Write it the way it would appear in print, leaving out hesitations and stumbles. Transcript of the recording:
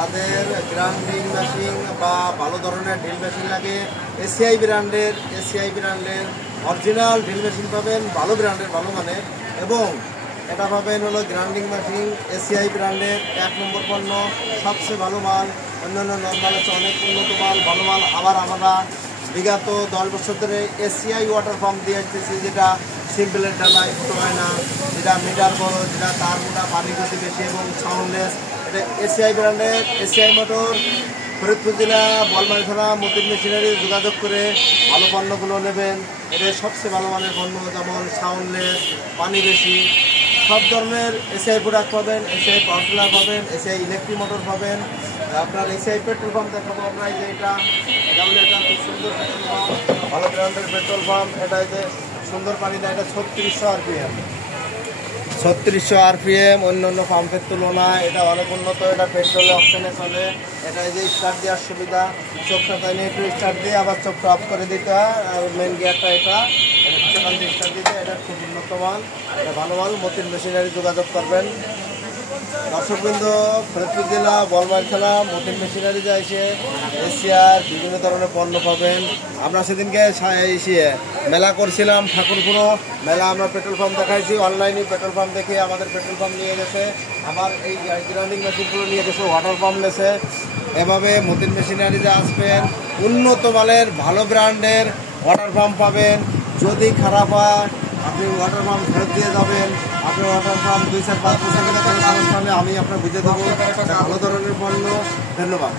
যাদের grinding machine বা ভালো ধরনের ড্রিল মেশিন লাগে এসিআই ব্র্যান্ডের অরিজিনাল ড্রিল মেশিন পাবেন, ভালো ব্র্যান্ডের, ভালো মানের। এবং এটা পাবেন হলো গ্রাইন্ডিং মেশিন এসিআই ব্র্যান্ডের 1 নম্বর পণ্য, সবচেয়ে ভালো মাল। অন্যান্য নর্মাল হচ্ছে অনেক উন্নত মাল, ভালো মাল। আবার আমরা বিগত 10 বছর ধরে এসিআই ওয়াটার পাম্প দিয়ে আসতেছি, যেটা সিম্পলের ডালায় ফুটো হয় না, যেটা মিটার বড়, যেটা তার মোটা, পানি গতি বেশি এবং সাউন্ডলেস। এটা এসিআই ব্র্যান্ডের এসিআই মোটর। ফরিদপুর জেলা বলমারি থানা মতিন মেশিনারি যোগাযোগ করে ভালো পণ্যগুলো নেবেন। এটা সবচেয়ে ভালো মানের পণ্য, যেমন সাউন্ডলেস, পানি বেশি, সব ধরনের এসিআই প্রোডাক্ট পাবেন। এসিআই পাওয়ার টিলার পাবেন, এসিআই ইলেকট্রিক মোটর পাবেন। আপনার এসিআই পেট্রোল পাম্প দেখাবো আমরা। এই যে এটা খুব সুন্দর পেট্রোল পাম্প, ভালো ব্র্যান্ডের পেট্রোল পাম্প। এটা যে সুন্দর পানি দেয়, এটা 3600 আরপিএম। 3600 আরপিএম অন্য অন্য পাম্পের তুলনায় এটা অনেক উন্নত। এটা পেট্রোলে অপশনে চলে। এটা এই যে স্টার্ট দেওয়ার সুবিধা, চোখটা চাইলে একটু স্টার্ট দিয়ে আবার চোখটা অফ করে দিতে হয়। মেন গিয়ারটা এটা সেখান দিয়ে স্টার্ট দিতে। এটা খুব উন্নত মাল, এটা ভালো মাল। মতিন মেশিনারি যোগাযোগ করবেন। দর্শকবৃন্দ, ফরিদপুর জেলা বলমারি থানা মতিন মেশিনারি এসে এশিয়ার বিভিন্ন ধরনের পণ্য পাবেন। আমরা সেদিনকে মেলা করছিলাম, ঠাকুরপুরো মেলা। আমরা পেট্রোল পাম্প দেখাইছি, অনলাইনে পেট্রোল পাম্প দেখে আমাদের পেট্রোল পাম্প নিয়ে গেছে, আবার এই গ্রাইন্ডিং মেশিনগুলো নিয়ে গেছে, ওয়াটার পাম্প নেছে। এভাবে মতিন মেশিনারিতে আসবেন, উন্নত মানের ভালো ব্র্যান্ডের ওয়াটার পাম্প পাবেন। যদি খারাপ হয় আপনি ওয়াটার পাম্প ফেরত দিয়ে যাবেন। আপনি ওয়াটার পাম্প 2-4-5 বছর সমস্যা হলে আমি আপনার বুঝে দেবো ভালো ধরনের পণ্য। ধন্যবাদ।